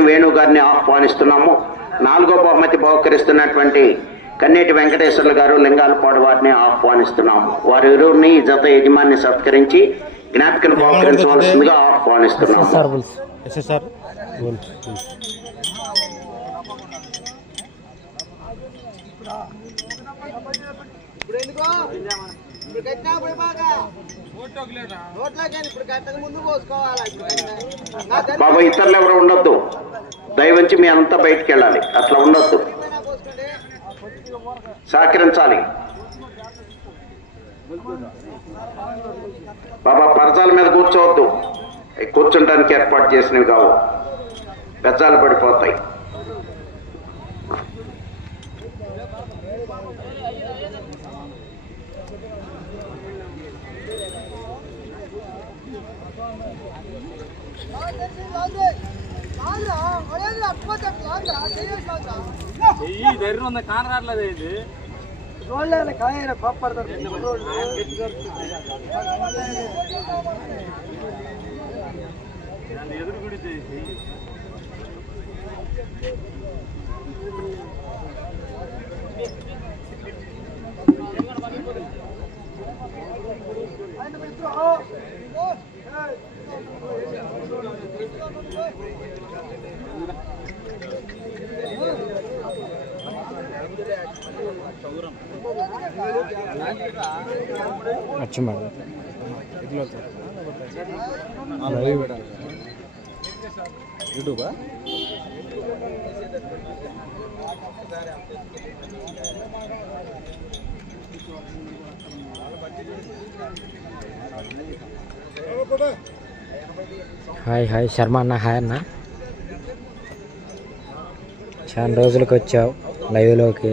వేణు గారిని ఆహ్వానిస్తున్నాము. నాలుగో బహుమతి బహుకరిస్తున్నటువంటి కన్నేటి వెంకటేశ్వర్లు గారు లింగాలపాడు వారిని ఆహ్వానిస్తున్నాము. వారి ఇరువురిని జత యజమాని సత్కరించి జ్ఞాపికలు బహుకరించవలసిందిగా ఆహ్వానిస్తున్నాము. ఇప్పుడు ఎందుకో? ఇప్పుడు కట్టినా బాగా. నోట్లోకి ఇప్పుడు కట్టక ముందు పోసుకోవాలా ఇప్పుడు. కట్టినా. నా తండ్రి బాబా ఇతరులు ఎవరు ఉండొద్దు. దయవంచి మీ అంతా బయటికి వెళ్ళాలి. అట్లా ఉండొద్దు. సహకరించాలి. బాబా పరచాల మీద కూర్చోవద్దు. కూర్చుంటానికి ఏర్పాటు చేసినవి కావు. పెచ్చాలు పడిపోతాయి. ఈ ధైర్యం ఉంది కాన రావట్లేదు ఇది ఎదురు గుడి చేసి యూట్యూబా? హాయ్ హాయ్ శర్మ అన్న హాయ్ అన్న. చాలా రోజులకి వచ్చావు లైవ్లోకి.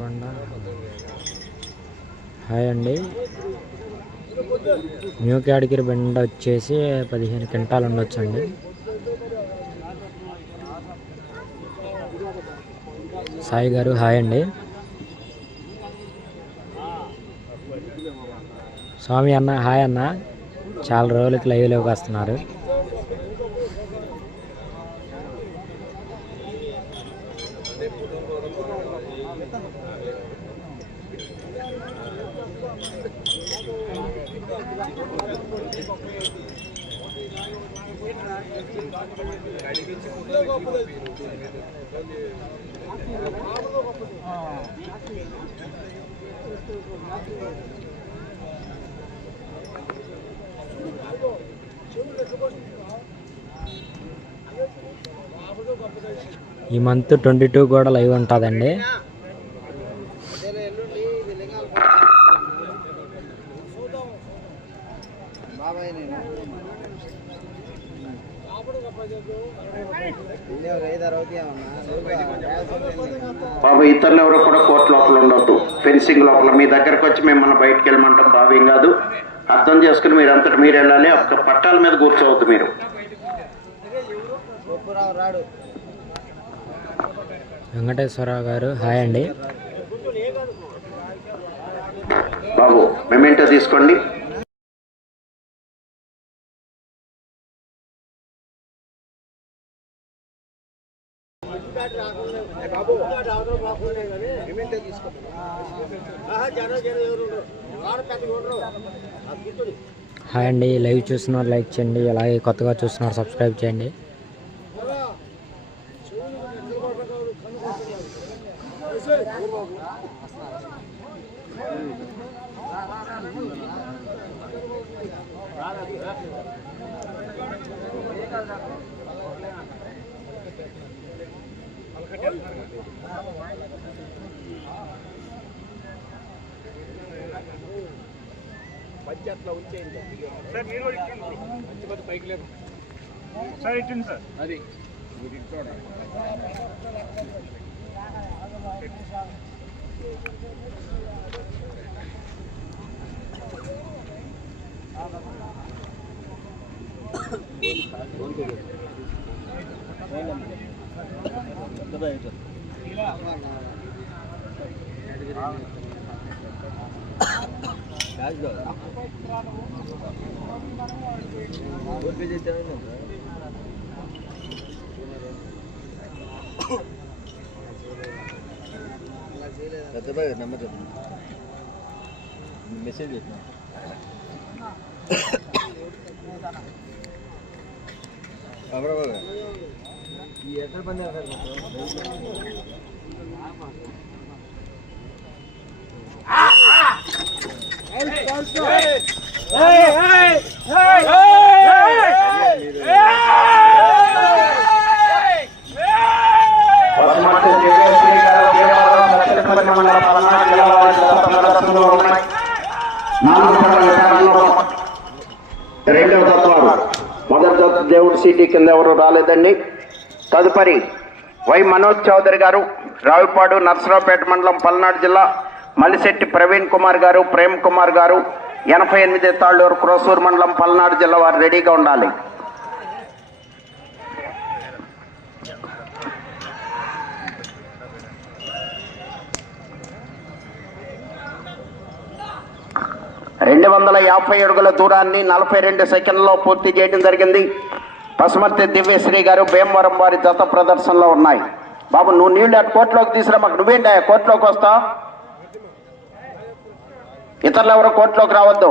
బండ హాయ్ అండి. న్యూ కేటగిరి బండ వచ్చేసి పదిహేను క్వింటాలు ఉండొచ్చండి. సాయి గారు హాయ్ అండి. స్వామి అన్న హాయ్ అన్న. చాలా రోజులకి లైవ్లోకి వస్తున్నారు. ఈ మంత్ ట్వంటీ టూ కూడా లైవ్ ఉంటుందండి. బాబు ఇతరులు ఎవరు కూడా కోర్టు లోపల ఉండొద్దు. ఫెన్సింగ్ లోపల మీ దగ్గరకు వచ్చి మిమ్మల్ని బయటికి వెళ్ళమంటాం భావ్యం కాదు. అర్థం చేసుకుని మీరు అంతటి మీరు వెళ్ళాలి. ఒక పట్టాల మీద కూర్చోవద్దు మీరు. వెంకటేశ్వరరావు గారు హాయ్ అండి. బాబు మెమెంటో తీసుకోండి. సిమెంటే హాయ్ అండి లైవ్ చూస్తున్నారు లైక్ చేయండి అలాగే కొత్తగా చూస్తున్నారు సబ్స్క్రైబ్ చేయండి. ఎవరా? చెవులు నిద్రపోవడం కాదు. సార్ ఇచ్చింది సార్ అది మెసేజ్ పెట్టినా అమరాబాద్ ఈ ఎక్కడ పని పసుమర్తి దివ్యశ్రీ గారు దేవరం సత్యపల్లి మండల పల్నాడు జిల్లా వారి జత ప్రదర్శనలో ఉన్నాయి నాలుగు పడవ విభాగంలో రెండవ తత్వాలు మొదటి జత దేవుడి సిటీ కింద ఎవరు రాలేదండి. తదుపరి వై మనోజ్ చౌదరి గారు రావిపాడు నర్సరావుపేట మండలం పల్నాడు జిల్లా మలిశెట్టి ప్రవీణ్ కుమార్ గారు ప్రేమ్ కుమార్ గారు ఎనభై ఎనిమిది తాళ్ళూరు క్రోసూరు మండలం పల్నాడు జిల్లా వారు రెడీగా ఉండాలి. రెండు వందల యాభై అడుగుల దూరాన్ని నలభై రెండు సెకండ్లలో పూర్తి చేయడం జరిగింది. పసుమర్తి దివ్యశ్రీ గారు భీమవరం వారి జత ప్రదర్శనలో ఉన్నాయి. బాబు నువ్వు నీళ్ళు కోర్టులోకి తీసుకురా మాకు నువ్వేంటి ఆ కోర్టులోకి వస్తావు? ఇతరులు ఎవరు కోర్టులోకి రావద్దు.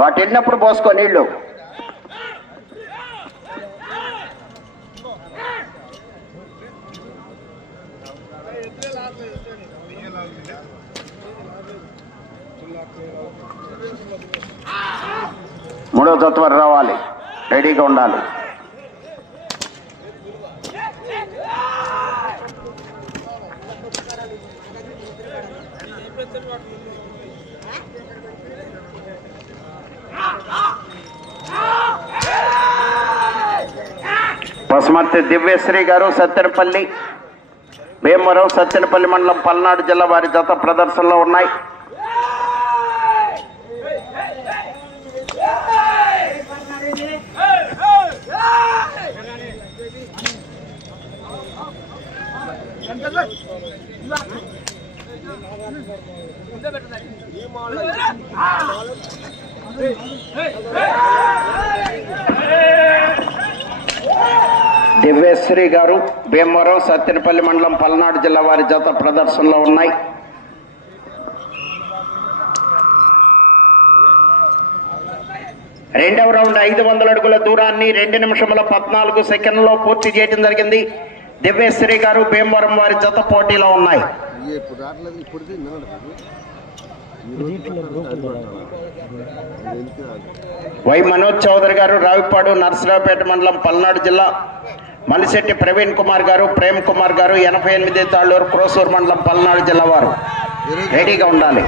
వాటి వెళ్ళినప్పుడు పోసుకో నీళ్ళు. మూడో తత్వం రావాలి. రెడీగా ఉండాలి. పసుమర్తి దివ్యశ్రీ గారు సత్తెనపల్లి. భీమవరం సత్తెనపల్లి మండలం పల్నాడు జిల్లా వారి జత ప్రదర్శనలో ఉన్నాయి. దివ్యశ్రీ గారు భీమవరం సత్తెనపల్లి మండలం పల్నాడు జిల్లా వారి జత ప్రదర్శనలో ఉన్నాయి. రెండవ రౌండ్ ఐదు వందల అడుగుల దూరాన్ని రెండు నిమిషముల పద్నాలుగు సెకండ్లో పూర్తి చేయడం జరిగింది. దివ్యశ్రీ గారు భీమవరం వారి జత పోటీలో ఉన్నాయి. ఇప్పుడు ఇప్పుడు వై మనోజ్ చౌదరి గారు రావిపాడు నర్సరావుపేట మండలం పల్నాడు జిల్లా మలిశెట్టి ప్రవీణ్ కుమార్ గారు ప్రేమ్ కుమార్ గారు ఎనభై ఎనిమిది తాళ్ళూరు క్రోసూరు మండలం పల్నాడు జిల్లా వారు. రెడీగా ఉండాలి.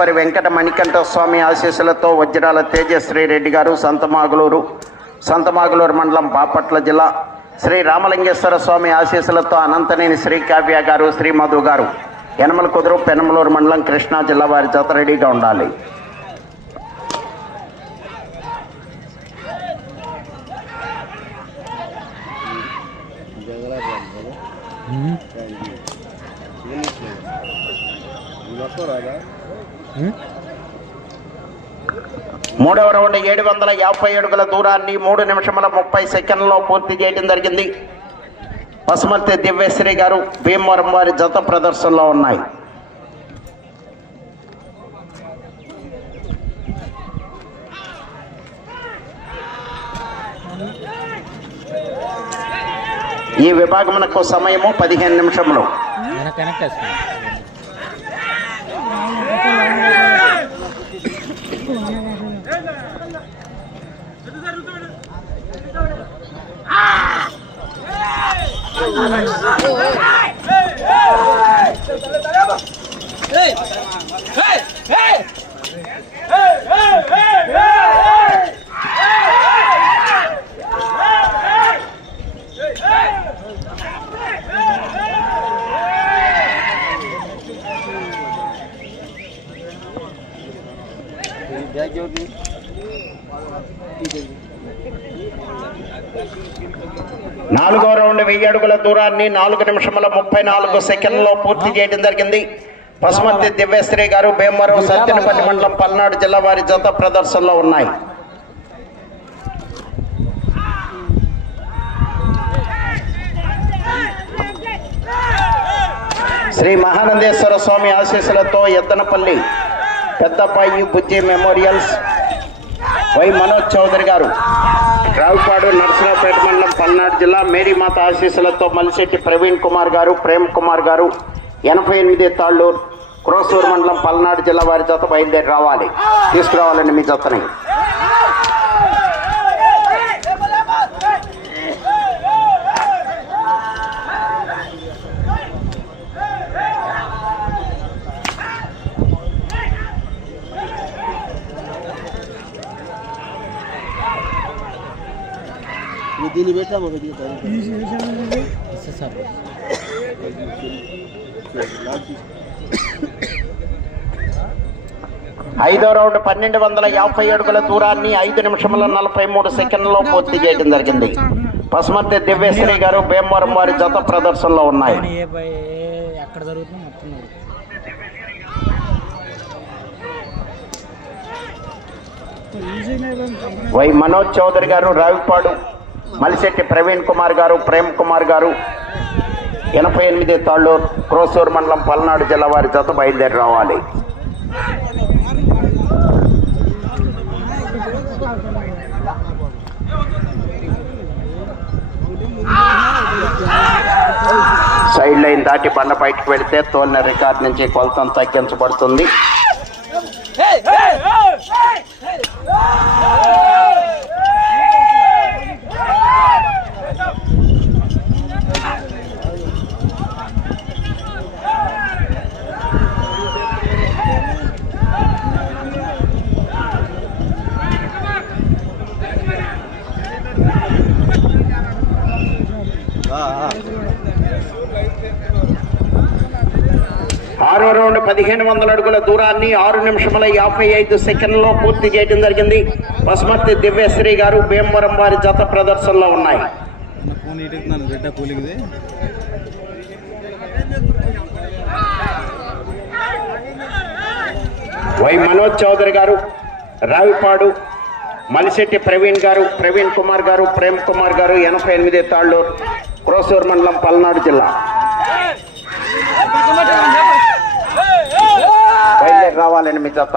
ఏ వెంకట మణికంఠ స్వామి ఆశీస్సులతో వజ్రాల తేజశ్రీ రెడ్డి గారు సంతమాగులూరు సంతమాగులూరు మండలం బాపట్ల జిల్లా శ్రీ రామలింగేశ్వర స్వామి ఆశీస్సులతో అనంతనేని శ్రీ కావ్య గారు శ్రీ మధు గారు యనమల కుదురు పెనమలూరు మండలం కృష్ణా జిల్లా వారి జత రెడీగా ఉండాలి. మూడవ రౌండ్ ఏడు వందల యాభై అడుగుల దూరాన్ని మూడు నిమిషముల ముప్పై సెకండ్లో పూర్తి చేయడం జరిగింది. పసుమర్తి దివ్యశ్రీ గారు భీమవరం వారి జత ప్రదర్శనలో ఉన్నాయి. ఈ విభాగమునకు సమయము పదిహేను నిమిషములు. Hey! Hey! Hey! వెయ్యి అడుగుల దూరాన్ని నాలుగు నిమిషముల ముప్పై నాలుగు సెకండ్లో పూర్తి చేయడం జరిగింది. పసుమర్తి దివ్యశ్రీ గారు భీమవరం సత్యనపల్లి మండలం పల్నాడు జిల్లా వారి జత ప్రదర్శనలో ఉన్నాయి. శ్రీ మహానందేశ్వర స్వామి ఆశీస్సులతో ఎద్దనపల్లి పెద్దపాయి బుజ్జి మెమోరియల్స్. వై మనోజ్ చౌదరి గారు రావుపాడు నరసరావుపేట మండలం పల్నాడు జిల్లా మేరీమాత ఆశీస్సులతో మలిశెట్టి ప్రవీణ్ కుమార్ గారు ప్రేమ్ కుమార్ గారు ఎనభై ఎనిమిది తాళ్ళూరు క్రోసూరు మండలం పల్నాడు జిల్లా వారి జత బయలుదేరి రావాలి. తీసుకురావాలండి మీ జతని. దీన్ని పెట్టాము ఐదో రౌండ్ పన్నెండు వందల యాభై అడుగుల దూరాన్ని ఐదు నిమిషముల నలభై మూడు సెకండ్లో పూర్తి చేయడం జరిగింది. పసుమర్తి దివ్యశ్రీ గారు భీమవరం వారి జత ప్రదర్శనలో ఉన్నాయి. ఎక్కడ మొత్తం వై మనోజ్ చౌదరి గారు రావిపాడు మలిశెట్టి ప్రవీణ్ కుమార్ గారు ప్రేమ్ కుమార్ గారు ఎనభై ఎనిమిది తాళ్ళూరు క్రోసూరు మండలం పల్నాడు జిల్లా వారి జత బయలుదేరి రావాలి సైడ్ లైన్ దాటి బండ బయటకు వెళితే తోలిన రికార్డ్ నుంచి కొలతం తగ్గించబడుతుంది ఆరో రౌండ్ పదిహేను వందల అడుగుల దూరాన్ని ఆరు నిమిషముల యాభై ఐదు సెకండ్లో పూర్తి చేయడం జరిగింది. బస్మతి దివ్యశ్రీ గారు భీమవరం వారి జత ప్రదర్శనలో ఉన్నాయి. వై మనోజ్ చౌదరి గారు రావిపాడు మలిశెట్టి ప్రవీణ్ గారు ప్రవీణ్ కుమార్ గారు ప్రేమ్ కుమార్ గారు ఎనభై ఎనిమిది తాళ్ళూరు క్రోసూర్ మండలం పల్నాడు జిల్లా. బయలుదేరి రావాలండి మీ జత.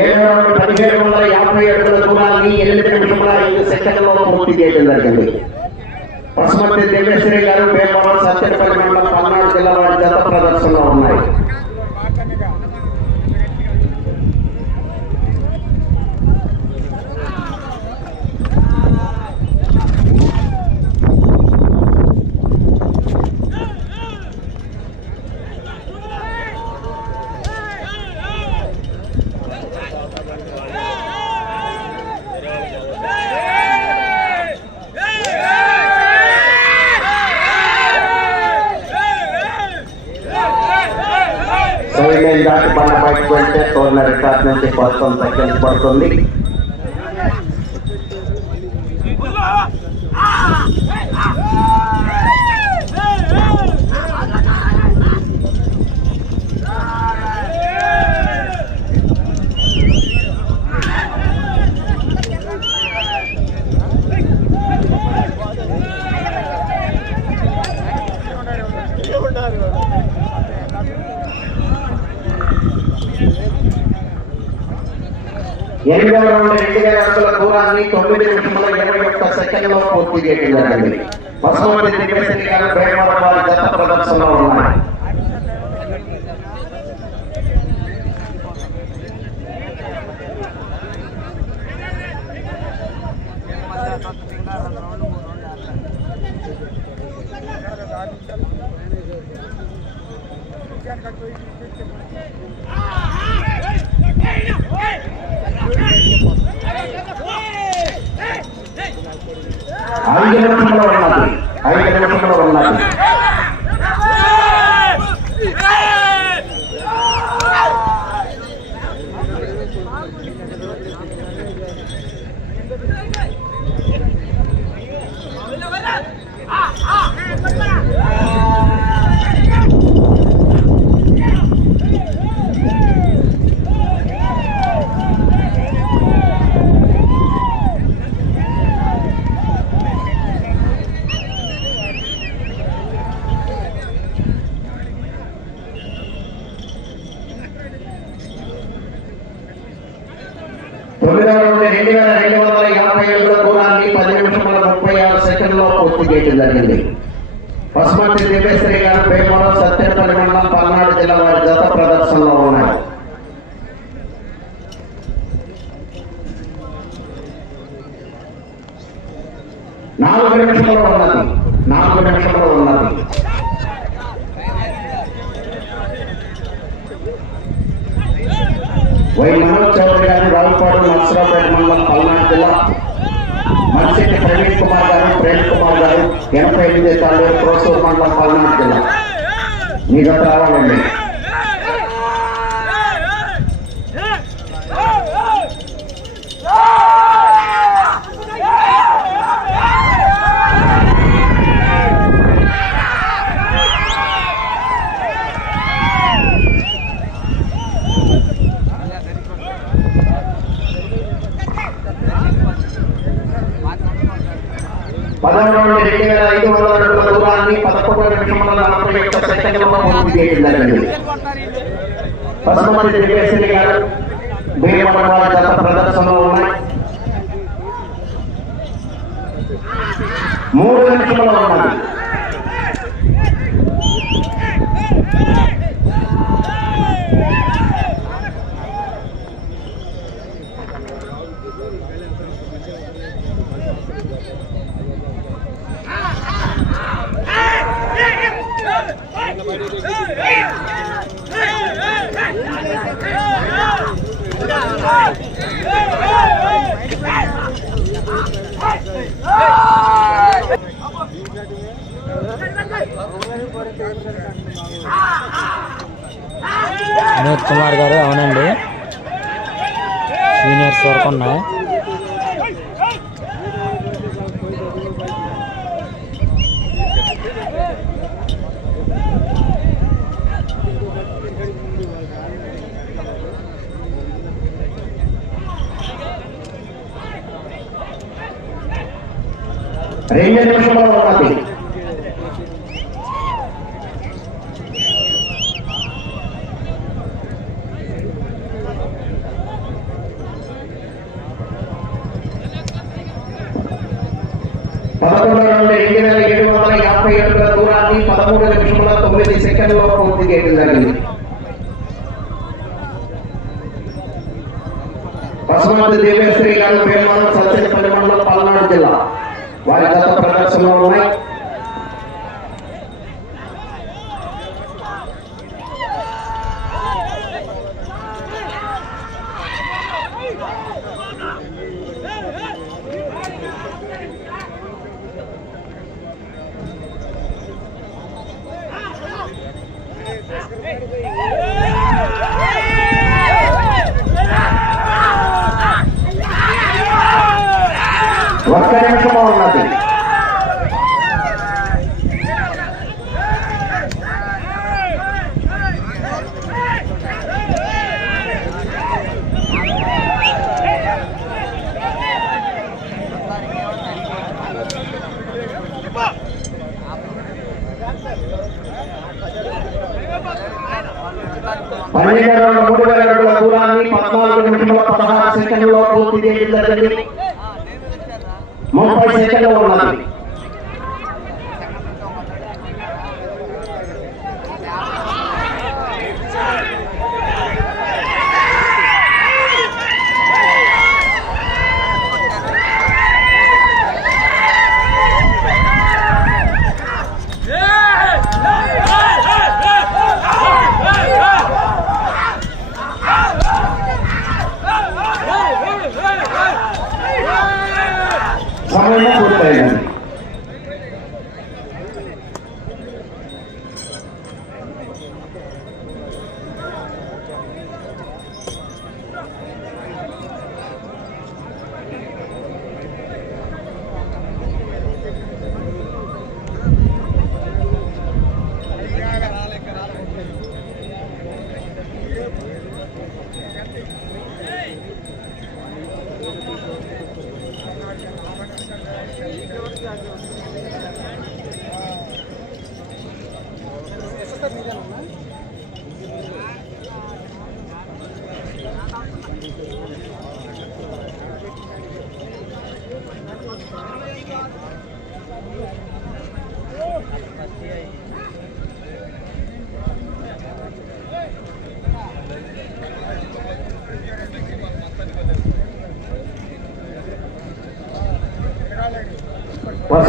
ఏడు వందల పదిహేడు వందల యాభై అడుగుల దూరాన్ని ఎనిమిది నిమిషముల ఐదు సెకండ్లలో పూర్తి చేయడం జరిగింది. పసుమతి దేవేశ్వరి గారు పేపర్ సత్యపల్లి మండలం పల్నాడు జిల్లా వారి జత ప్రదర్శనలో ఉన్నాయి వెళ్తే టోర్న రికార్డ్ నుంచి కొంచెం తగ్గించబడుతుంది ఎనిమిదవ రౌండ్ రెండు వేల అడుగుల దూరాన్ని తొమ్మిది నిమిషంలో ఇరవై ఒక్క సెకండ్లో పూర్తి చేయడం జరిగింది పసుమతి దివ్యశ్రీ గారు ప్రేమల వారి గత ప్రదర్శనలో ఉన్నాయి. ఐదు నిమిషంలో ఉన్నది. ఐదు నిమిషంలో ఉన్నది. తొమ్మిది నుండి రెండు వేల రెండు వందల యాభై ఏళ్ళ దూరాన్ని పది నిమిషముల ముప్పై ఆరు సెకండ్లో పూర్తి చేయడం జరిగింది. పసుమతి దివ్యశ్రీ గారు పేమూరం సత్యపల్లి మండలం పల్నాడు జిల్లా వారి జత ప్రదర్శనలో ఉన్నాయి నాలుగు నిమిషంలో ఉన్నది. నాలుగు నిమిషంలో ఉన్నది. వై మనం చౌదరి గారు రావుపాడు నర్సరావుపేట మండలం పల్నాడు జిల్లా మత్స్యటి ప్రవీణ్ కుమార్ గారు ప్రేమ్ కుమార్ గారు ఎనభై ఎనిమిది తాలూరు ప్రోత్సవ మండలం పల్నాడు జిల్లా. మీ గత రావాలండి పదమూడు రెండు వేల ఐదు వందల అడుగుల దూరాన్ని పదకొండు నిమిషముల నలభై ఒక్క సెకండ్లలో పూర్తి చేయడం జరిగింది పసుమతి దివ్యశ్రీ గారు గత ప్రదర్శనలో ఉన్నాయి మూడు నిమిషంలో ఉన్నాయి వినోద్ కుమార్ గారు అవునండి సీనియర్స్ వరకు ఉన్నాయి రెండు నిమిషంలో ఉన్నది. పదకొండు నుండి రెండు వేల ఏడు వందల యాభై ఏడుల దూరాన్ని పదమూడు నిమిషముల తొమ్మిది సెకండ్లో పూర్తి చేయడం జరిగింది పశుమతి దేవేశ్వరి గారు పేర్మనం సత్యపల్లి మండలం పల్నాడు జిల్లా వారి గత ప్రదర్శనలో ఉన్నాయి. చేయడం జరిగింది ముప్పై సెకండ్లు ఉన్నది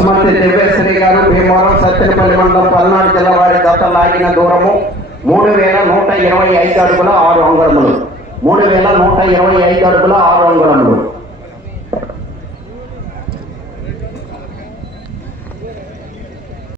వసుమతి దివ్యశ్రీ గారు భీమవరం సత్యనపల్లి మండలం పల్నాడు జిల్లా వారి గత లాగిన దూరము మూడు వేల నూట ఇరవై ఐదు అడుగుల ఆరు అంగుళములు మూడు వేల నూట ఇరవై ఐదు అడుగుల ఆరు అంగుళములు